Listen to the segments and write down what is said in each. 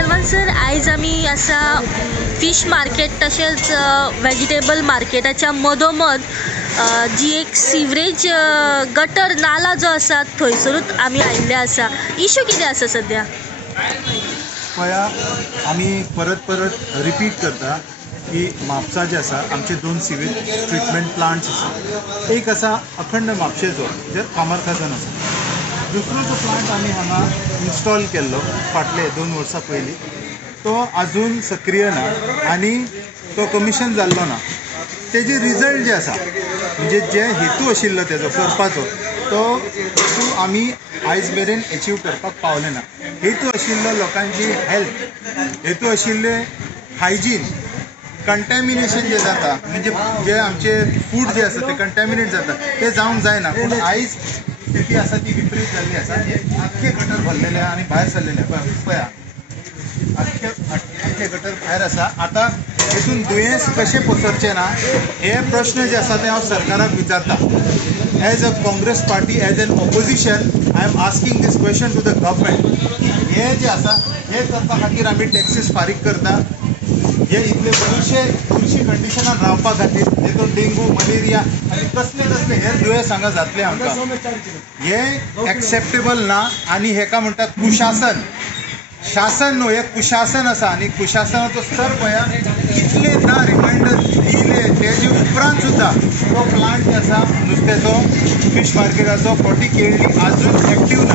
Salman sir, आयज आमी आसा फिश मार्केट तशेंच वेजिटेबल मार्केटाच्या मदोमद जी एक सिवरेज गटर नाला जो आसा थंयसरूच आमी आयिल्ले आसा. इशू कितें आसा सद्या? पळया, आमी परत परत रिपीट करता की म्हापसा जे आसा आमचे 2 सिवेज ट्रिटमेंट प्लांट्स आसा. एक आसा अखंड म्हापशेचो जे कामरखासान आसा. दुसरो जो प्लांट आमी हांगा इन्स्टॉल केल्लो फाटले 2 वर्सां पयलीं, तो आजून सक्रिय ना आनी तो कमिशन जाल्लो ना. तेजे रिजल्ट जे आसा म्हणजे जे हेतू आशिल्लो तेजो करपाचो तो हेतू आमी आयज मेरेन एचीव करपाक पावले ना. हेतू आशिल्लो लोकांची हेल्थ, हेतू आशिल्ले हायजीन, कंटॅमिनेशन जे जाता म्हणजे जे आमचे फूड जे आसा ते कंटॅमिनेट जाता ते जावंक जायना. पूण आयज स्थिती आसा ती विपरीत जाल्ली आसा. हे आख्खे गटर भरलेले आनी भायर सरलेले पळया, आख्खे गटर भायर आसा. आतां हेतून दुयेंस कशें पसरचें ना हे प्रश्न जे आसा ते हांव सरकाराक विचारता. As a Congress party, as an opposition, I am asking these question to the government की हे जे आसा हे करपा खातीर आमी टॅक्सीस फारीक करता. हे इतले बुरशी कंडिशनान रावपा खातीर हेतून डेंगू, मलेरिया आनी कसले कसले हेर दुयेंस हांगा जातले आमकां. हे एक्सेप्टेबल ना आनी हेका म्हणटात कुशासन. शासन न्हू, हे कुशासन आसा आनी कुशासनाचो स्तर पळया कितलेदा रिमांयडर दिले तेजे उपरांत सुद्दां तो प्लांट जे आसा नुस्त्याचो फीश मार्केटाचो 40 केळी आजून एक्टीव ना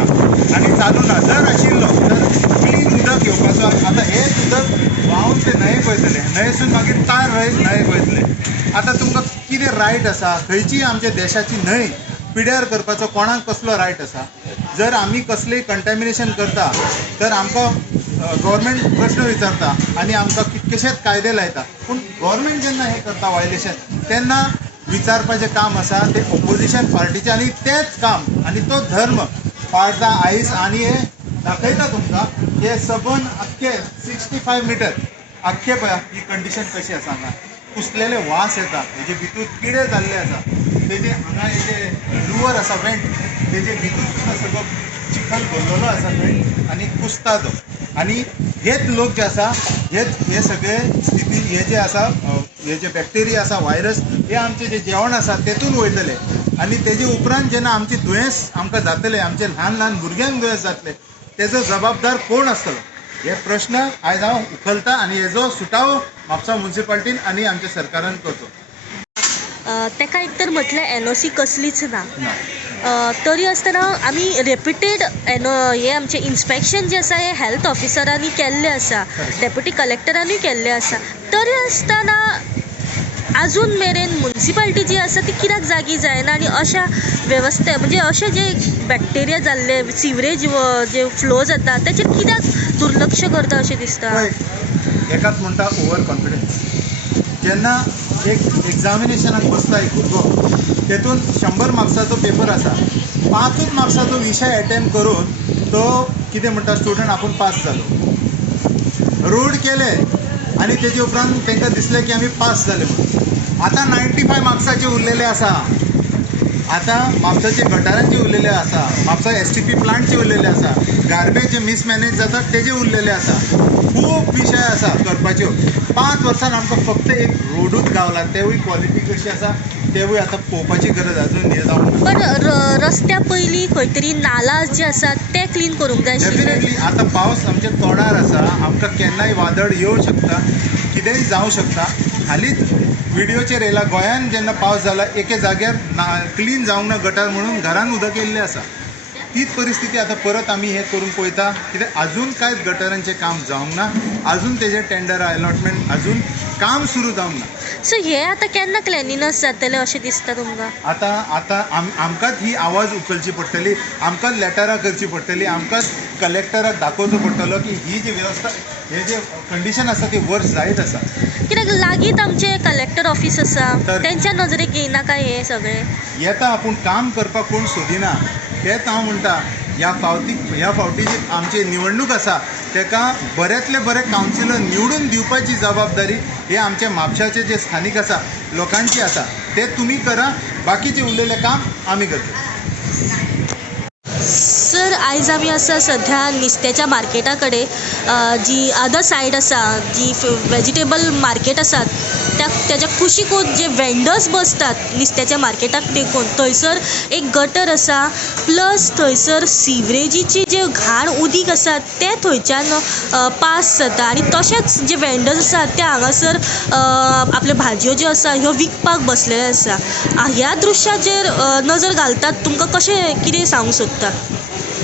आनी चालू ना. जर आशिल्लो तर क्लीन उदक येवपाचो. आतां हेच उदक व्हांवन ते न्हंयेक वयतले, न्हंयेसून मागीर तार न्हंयेक वयतले. आतां तुमकां कितें रायट आसा? खंयची आमच्या देशाची न्हंय पिड्यार करपाचो कोणाक कसलो रायट आसा? जर आमी कसलेंय कंटॅमिनेशन करता तर आमकां गव्हर्मेंट प्रश्न विचारता आनी आमकां कितकेशेच कायदे लायता. पूण गव्हर्मेंट जेन्ना हें करता वायलेशन तेन्ना विचारपाचें काम आसा ते ऑपोजिशन पार्टीचें आनी तेंच काम आनी तो धर्म पाळटा आयज. आनी हे दाखयता तुमकां हे सबन आख्खे 65 मिटर आख्खे पळया ही कंडिशन कशी आसा. हांगा कुसलेले वास येता, हेजे भितूर किडे जाल्ले आसा, तेजे हांगा हेजे लुवर आसा वेंट, तेजे भितूर सुद्दां सगळो चिखल भरलेलो आसा थंय आनी कुसता तो. आनी हेच लोक जे आसा हे सगळे स्थिती हे जे आसा हे जे बॅक्टेरिया आसा, व्हायरस, हे आमचे जे जेवण आसा तेतून वयतले आनी तेजे उपरांत जेन्ना आमचे दुयेंस आमकां जातले, आमचे ल्हान ल्हान भुरग्यांक दुयेंस जातले, तेजो जबाबदार कोण आसतलो? हे प्रश्न आयज हांव उखलता आनी हेजो सुटावो म्हापसा म्युनिसिपालिटीन आनी आमच्या सरकारान करचो. तेका एक तर म्हटल्यार एनओसी कसलीच ना. तरी आसतना आमी रेप्युटेड हे आमचे इन्स्पेक्शन जे आसा हे हेल्थ ऑफिसरांनी केल्ले आसा, डेप्युटी कलेक्टरानूय केल्ले आसा. तरी आसतना आजून मेरेन म्युनिसिपालिटी जी आसा ती कित्याक जागी जायना आनी अशा वेवस्थे म्हणजे अशे जे बॅक्टेरिया जाल्ले सिवरेज जे फ्लो जाता तेचेर कित्याक दुर्लक्ष करता अशें दिसता? एकाच म्हणटा ओवर कॉन्फिडन्स. जेन्ना एक एग्जामिनेशनाक बसता एक भुरगो, तेतून 100 मार्क्साचो पेपर आसा, 5 मार्क्साचो विशय अटेंड करून तो कितें म्हणटा स्टुडंट आपूण पास जालो. रोड केले आनी तेजे उपरांत तांकां दिसलें की आमी पास जाले म्हणून. आतां 95 मार्क्साचे उरलेले आसा. आतां म्हापसाचे गटारांचे उरलेले आसा, म्हापसा STP प्लांटचे उरलेले आसा, गार्बेज जे मिसमॅनेज जातात तेजे उरलेले आसा. खूब विशय आसा करपाच्यो. 5 वर्सान आमकां फक्त एक रोडूच गावला, तेवूय क्वॉलिटी कशी आसा तेवूय आतां पळोवपाची गरज अजून हे जावन. पण रस्त्या पयलीं खंय तरी नाला जे आसात ते क्लीन करूंक जाय आशिल्ले. डेफिनेटली आतां पावस आमच्या तोंडार आसा, आमकां केन्नाय वादळ येवं शकता, कितेंय जावं शकता. हालींच व्हिडिओचेर येयला गोंयान जेन्ना पावस जाला एके जाग्यार क्लीन जावंक ना गटर म्हणून घरान उदक येयल्लें आसा. तीच परिस्थिती आतां परत आमी हे करून पळयता कित्याक आजून कांयच गटरांचें काम जावंक ना, आजून तेजें टेंडर अलॉटमेंट आजून काम सुरू जावंक ना. सो हे आतां केन्ना क्लॅनिनस जातलें अशें दिसता तुमकां? आतां आमकांच ही आवाज उखलची पडटली, आमकांच लेटरां करची पडटली, आमकांच कलेक्टराक दाखोवचो पडटलो की ही जी वेवस्था हे जे कंडिशन आसा ती वर्स जायत आसा. कित्याक लागींच आमचे कलेक्टर ऑफिस आसा, तेंच्या नजरेक येयना काय हे सगळें? येता पूण काम करपाक कोण सोदिना. तेंच हांव म्हणटा ह्या फावटी जी आमची निवडणूक आसा तेका बऱ्यांतले बरे कावन्सिलर निवडून दिवपाची जबाबदारी हे आमचे म्हापशाचे जे स्थानीक आसा लोकांची आसा. ते तुमी करा, बाकीचे उरलेलें काम आमी करता. सर आयज आमी आसा सध्या नुस्त्याच्या मार्केटा कडेन जी अदर सायड आसा जी वेजिटेबल मार्केट आसात त्याच्या कुशीकूच जे वेंडर्स बसतात नुस्त्याच्या मार्केटाक तेकून थंयसर एक गटर आसा प्लस थंयसर सिवरेजीची जे घाण उदीक आसा तें थंयच्यान पास जाता आनी तशेंच जे वेंडर्स आसात ते हांगासर आपल्यो भाजयो ज्यो आसा ह्यो विकपाक बसलेले आसा ह्या दृश्याचेर नजर घालतात तुमकां कशें कितें सांगूंक सोदता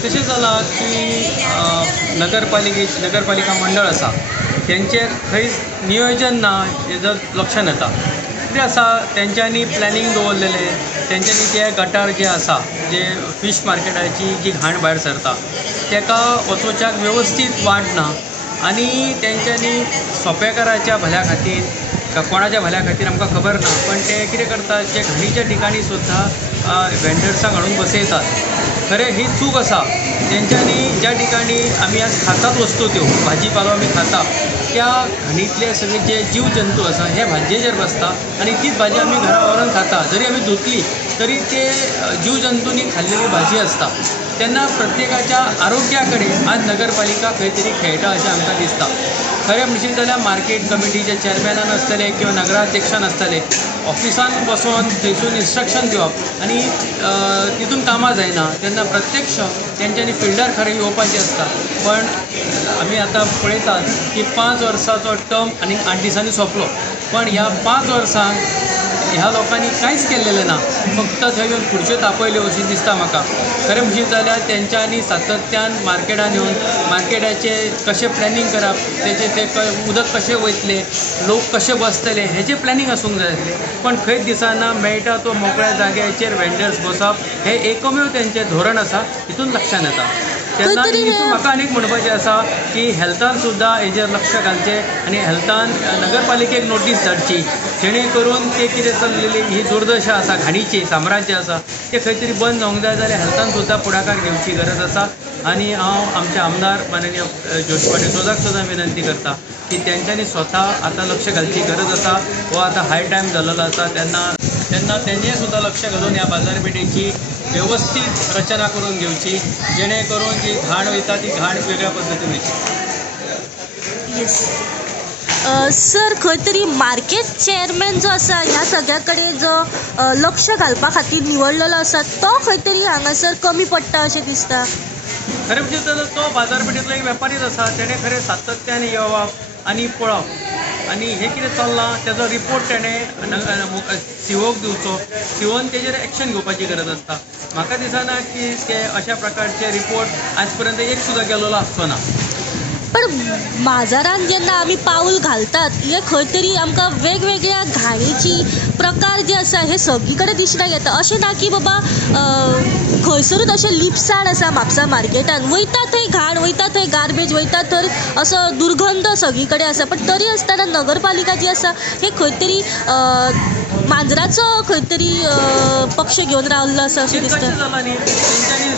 कशें जालां की नगरपालिका मंडळ आसा तेंचेर खंय नियोजन ना हेजो लक्षांत येता कितें आसा तेंच्यांनी प्लॅनिंग दवरलेलें तेंच्यांनी ते गटार जे आसा जे फीश मार्केटाची जी घाण भायर सरता तेका वचोवच्याक वेवस्थीत वाट ना आनी तेंच्यांनी सोंपेकाराच्या भल्या खातीर कोणाच्या भल्या खातीर आमकां खबर ना पण ते कितें करतात जे घाणीच्या ठिकाणी सुद्दां वेंडर्सांक हाडून बसयतात खरें ही चूक आसा तेंच्यांनी ज्या ठिकाणी आमी आज खातात वस्तू त्यो भाजी पालो आमी खाता त्या घाणीतले सगळे जे जीव जंतू आसा हे भाजयेचेर बसता आनी तीच भाजी आमी घरा व्हरून खाता जरी आमी धुतली तरी ते जीव जंतूंनी खाल्लेली भाजी आसता तेन्ना प्रत्येकाच्या आरोग्या कडेन आज नगरपालिका खंय तरी खेळटा अशें आमकां दिसता खरें म्हणशीत जाल्यार मार्केट कमिटीचे चेअरमॅनान आसतले किंवा नगराध्यक्षान आसतले ऑफिसान बसोन थंयसून इन्स्ट्रक्शन दिवप आनी तितून कामां जायना तेन्ना प्रत्यक्ष तेंच्यांनी फिल्डार खरें येवपाचें आसता पण आमी आतां पळयतात की 5 वर्सांचो टर्म आनी 8 दिसांनी सोंपलो पण ह्या 5 वर्सांक ह्या लोकांनी कांयच केल्लेलें ना फक्त थंय येवन खुर्च्यो तापयल्यो अशें दिसता म्हाका खरें म्हणशीत जाल्यार तेंच्यांनी सातत्यान मार्केटान येवन मार्केटाचे कशें प्लॅनिंग करप तेचे ते उदक कशें वयतले लोक कशे बसतले हेजें प्लॅनिंग आसूंक जाय आसलें पण खंयच दिसना मेळटा तो मोकळ्या जाग्याचेर वेंडर्स बसप हें एकमेव तेंचें धोरण आसा हितून लक्षांत येता तेन्ना हितून म्हाका आनीक म्हणपाचें आसा की हेल्थान सुद्दां हेजेर लक्ष घालचें आनी हेल्थान नगरपालिकेक नोटीस धाडची जेणे करून ते कितें चल्लेली ही दुर्दशा आसा घाणीची साम्राज्य आसा ते खंय तरी बंद जावंक जाय जाल्यार हेल्थान सुद्दां फुडाकार घेवची गरज आसा आनी हांव आमचे आमदार माननीय जोशी पाटील सोदाक सुद्दां विनंती करता की तेंच्यांनी स्वता आतां लक्ष घालची गरज आसा हो आतां हाय टायम जाल्लो आसा तेन्ना तेंचें सुद्दां लक्ष घालून ह्या बाजारपेठेची व्यवस्थीत रचना करून घेवची जेणे करून जी घाण वयता ती घाण वेगळ्या पद्दतीन वयची येस सर खंय तरी मार्केट चेअरमॅन जो आसा ह्या सगळ्या कडेन जो लक्ष घालपा खातीर निवडलेलो आसा तो खंय तरी हांगासर कमी पडटा अशें दिसता खरें म्हणजे जाल्यार तो बाजारपेठेंतलो एक वेपारीच आसा तेणें खरें सातत्यान येवप आनी पळोवप आनी हें कितें चल्लां तेजो रिपोर्ट तेणें सीओक दिवचो सीओन तेजेर एक्शन घेवपाची गरज आसता म्हाका दिसना की ते अशा प्रकारचे रिपोर्ट आज पर्यंत एक सुद्दां गेलोलो आसचो ना पण बाजारांत जेन्ना आमी पावल घालतात हे खंय तरी आमकां वेगवेगळ्या घाणीची प्रकार जे आसा हे सगळी कडेन दिसण्याक येता अशें ना की बाबा खंयसरूच अशें लिपसाण आसा म्हापसा मार्केटान वयता थंय घाण वयता थंय गार्बेज वयता तर असो दुर्गंध सगळी कडेन आसा पण तरी आसतना नगरपालिका जी आसा हे खंय तरी मांजराचो खंय तरी पक्ष घेवन रावल्लो आसा अशें दिसता जालां न्ही तेंच्यांनी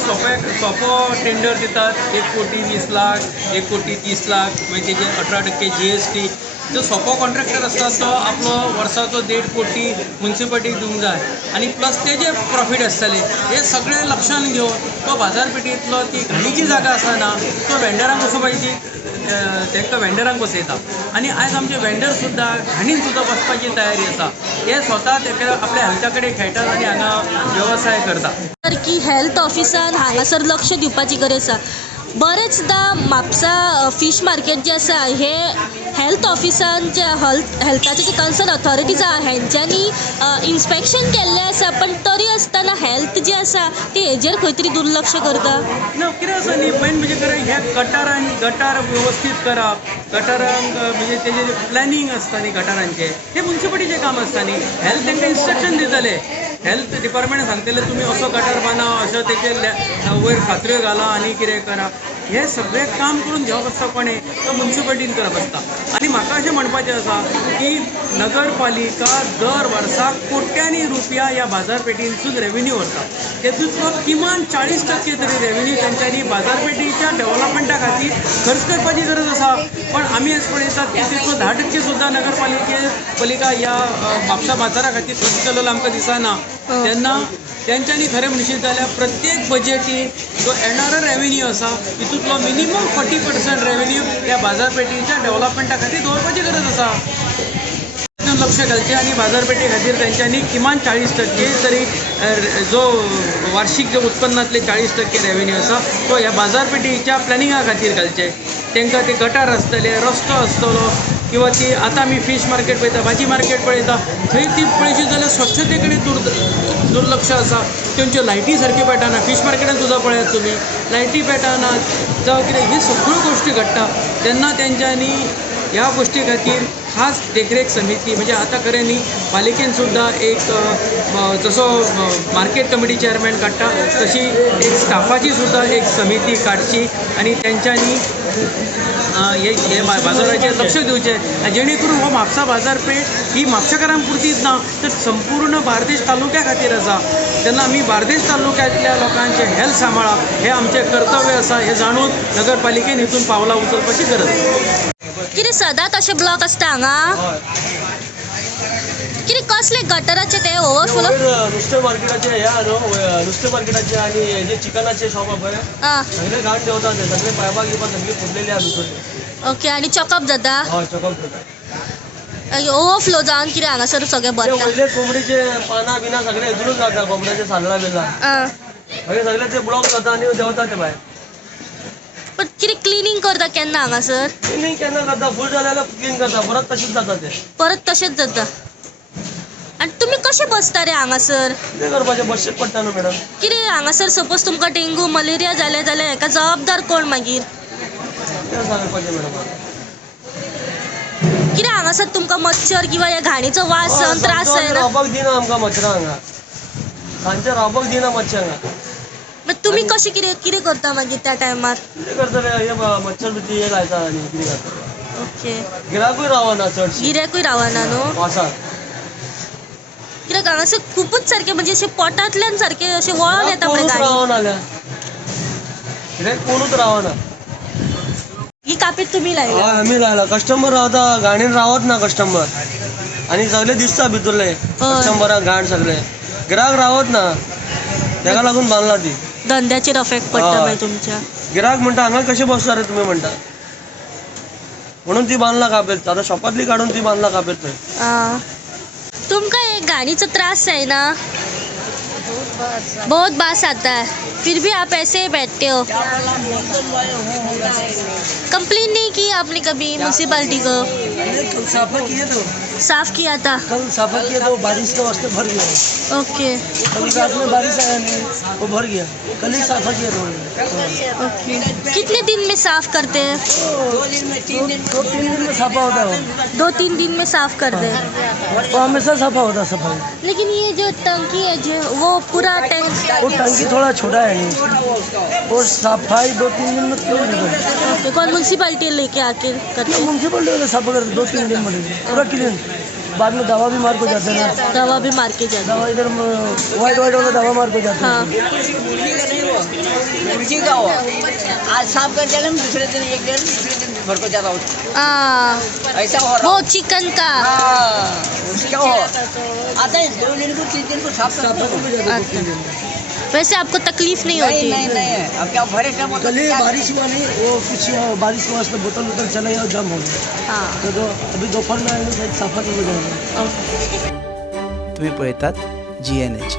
सोंपो टेंडर दितात 1 कोटी 20 लाख 1 कोटी 30 लाख मागीर तेजे 18% GST जो सोंपो कॉन्ट्रॅक्टर आसता तो आपलो वर्साचो 1.5 कोटी म्युन्सिपालिटीक दिवंक जाय आनी प्लस तेजे प्रॉफीट आसतले हे सगळें लक्षांत घेवन तो बाजारपेठेंतलो ती घाणीची जागा आसा ना तो वेंडरांक बसोवपाची तांकां वेंडरांक बसयता आनी आयज आमचे वेंडर सुद्दां घाणीन सुद्दां बसपाची तयारी आसा हे स्वता तेका आपल्या हेल्था कडेन खेळटात आनी हांगा वेवसाय करतात की हेल्थ ऑफिसान हांगासर लक्ष दिवपाची गरज आसा बरेचदा म्हापसा फीश मार्केट जे आसा हे हेल्थ ऑफिसान जे हेल्थाचे जे कन्सर्न ऑथॉरिटीज आसा हेंच्यांनी इन्स्पेक्शन केल्लें आसा पण तरी आसतना हेल्थ जे आसा ते हेजेर खंय तरी दुर्लक्ष करता ना कितें आसा न्ही मेन म्हणजे खरें हे गटार वेवस्थीत करप गटारांक म्हणजे तेजे प्लॅनिंग आसता न्ही गटारांचें हे म्युन्सिपालिटीचें काम आसता न्ही हेल्थ तांकां इन्स्ट्रक्शन दितले हेल्थ डिपार्टमेंट सांगतले तुमी असो गटार बांदा अशो तेचे वयर फातऱ्यो घाला आनी कितें करा हे सगळें काम करून घेवप आसता कोणें तो म्युन्सिपालिटीन करप आसता आनी म्हाका अशें म्हणपाचें आसा की नगरपालिका दर वर्साक कोट्यांनी रुपया ह्या बाजारपेठींतसून रेव्हेन्यू व्हरता तेतूंतलो किमान 40% तरी रेव्हेन्यू तेंच्यांनी बाजारपेठीच्या डेव्हलपमेंटाक डेव्हलपमेंटा खातीर खर्च करपाची गरज आसा. पण आमी अशें पळयतात की तितलो 10% सुद्दां नगरपालिका ह्या म्हापसा बाजारा खातीर खर्च केलेलो आमकां दिसना. तेन्ना तेंच्यांनी खरें म्हणशीत जाल्यार प्रत्येक बजेटीन जो येणारो रेवेन्यू आसा तितूंतलो मिनिमम 40% रेवेन्यू ह्या बाजारपेठेच्या डेव्हलपमेंटा खातीर दवरपाची गरज आसा. लक्ष घालचे आणि बाजारपेठे खातीर तेंच्यांनी किमान 40% तरी जो वार्षिक जो उत्पन्नातले 40% रेवेन्यू आसा तो ह्या बाजारपेठेच्या प्लॅनिंगा खातीर घालचे. तांकां ते गटार आसतले, रस्तो आसतलो किंवा ती आतां आमी फीश मार्केट पळयता, भाजी मार्केट पळयता, थंय ती पळयची जाल्यार स्वच्छते कडेन दुर्लक्ष आसा. तेंच्यो लायटी सारक्यो पेटना. फीश मार्केटान सुद्दां पळयात तुमी लायटी पेटना जावं कितें, ही सगळ्यो गोश्टी घडटा. तेन्ना तेंच्यांनी ह्या गोष्टी खातीर खास देखरेख समिती म्हणजे आता खरें न्ही पालिकेन सुद्दां एक जसो मार्केट कमिटी चेअरमॅन काडटा तशी एक स्टाफाची सुद्दां एक समिती काडची आणि तेंच्यांनी हे बाजाराचेर लक्ष दिवचें जेणे करून हो म्हापसा बाजारपेठ ही म्हापशेकारां पुरतीच ना तर संपूर्ण बार्देश तालुक्या खातीर आसा. तेन्ना आमी बार्देश तालुक्यांतल्या लोकांचे हेल्थ सांबाळप हें आमचें कर्तव्य आसा. हें जाणून नगरपालिकेन हितून पावलां उचलपाची गरज आसा. कितें सदांच अशें ब्लॉक आसता हांगा? कितें कसले गटराचे ते ओवरफ्लो? नुस्तें मार्केटाचे हे आहा न्हू, नुस्तें मार्केटाचे आनी हे जे चिकनाचे शॉप आहा पळय सगळे घाण देंवता ते सगळे पायपाक बिपाक सगळे फुटलेले आहा भितर. ओके आणि चॉकअप जाता? हय चॉकअप जाता. ओवरफ्लो जावन कितें हांगासर सगळें भरता? पयले कोंबडीचे पानां बिना सगळे हितूनच घालता कोंबड्याचे साल्ला बिल्ला मागीर सगळे ते ब्लॉक जाता आनी देंवता ते भायर. पण कितें क्लिनींग करता केन्ना हांगासर? क्लिनींग केन्ना करता फूल जाल्यार क्लीन करता परत तशीच जाता ते परत तशेंच जाता. आनी तुमी कशें बसता रे हांगासर? कितें करपाचें बसचेंच पडटा न्हू मॅडम. कितें हांगासर सपोज तुमकां डेंगू मलेरिया जालें जाल्यार हेका जबाबदार कोण मागीर? कितें सांगपाचें मॅडम? कितें हांगासर तुमकां मच्छर किंवा ह्या घाणीचो वास जावन त्रास जायना? रावपाक दिना आमकां मच्छरां हांगा सांजचे रावपाक दिना मच्छर हांगा. मागीर तुमी कशें कितें करता मागीर त्या टायमार? कितें करतले हे मच्छर बिती हे लायता आनी कितें करता. ओके. गिरायकूय रावना चडशी गिऱ्याकूय रावना न्हू? वासाक. कित्याक हांगासर खूबच सारकें म्हणजे अशें पोटांतल्यान सारकें अशें वळख येता पळय कोणूच घाणी. रावना जाल्यार गिरायक कोणूच रावना. ही कापीत तुमी लायला? हय आमी लायला. कस्टमर रावता घाणीन रावत ना कस्टमर आनी सगळे दिसता भितरले कस्टमराक घाण सगळे गिरायक रावत ना तेका लागून बांदला ती. धंद्याचेर अफेक्ट पडटा मागीर तुमच्या. गिरायक म्हणटा हांगा कशें बसता रे तुमी म्हणटा म्हणून ती बांदला कापेत. आतां शॉपातली काडून ती बांदला कापेत थंय. तुमकां एक गाड़ीचा त्रास है ना? बहुत बास आता है फिर भी आप ऐसे ही बैठते हो. कंप्लेन नहीं की आपने कभी म्यूनसिपालिटी को? कल साफा किए तो साफ किया था? कल साफा किया तो बारिश के वास्ते भर गया. ओके. कल रात में बारिश आया नहीं वो भर गया. कल ही साफा किया था. ओके. कितने दिन में साफ करते हैं? 2-3 दिन में साफा होता है. 2-3 दिन में साफ कर दे. वो हमेशा साफा होता है सफाई. लेकिन ये जो टंकी है जो वो पूरा टैंक वो टंकी थोड़ा छोटा है नहीं वो सफाई 2-3 दिन में क्यों नहीं कौन म्यूनसिपालिटी लेके आके करते हैं? म्यूनसिपलिटी वाले साफा करते 2-3 दिन में पूरा क्लीन. बाद में दवा भी मार को जाते हैं ना. दवा भी मार के जाते दवा इधर वाइट वाला दवा मार को जाते हाँ. आज साफ कर दिया दूसरे दिन एक दिन दूसरे दिन भर को जाता ऐसा हो रहा वो चिकन का. क्या हो आता है 2 दिन को 3 दिन को साफ करता अच्छा. वैसे आपको तकलीफ नहीं होती? नहीं अब क्या भरे सब कल ही बारिश हुआ नहीं वो कुछ बारिश के वास्ते बोतल चला गया जाम हो गया. हाँ. तो अभी दोपहर में आएंगे साफा हो जाएगा. ओके. तुम्ही पळयतात GNH.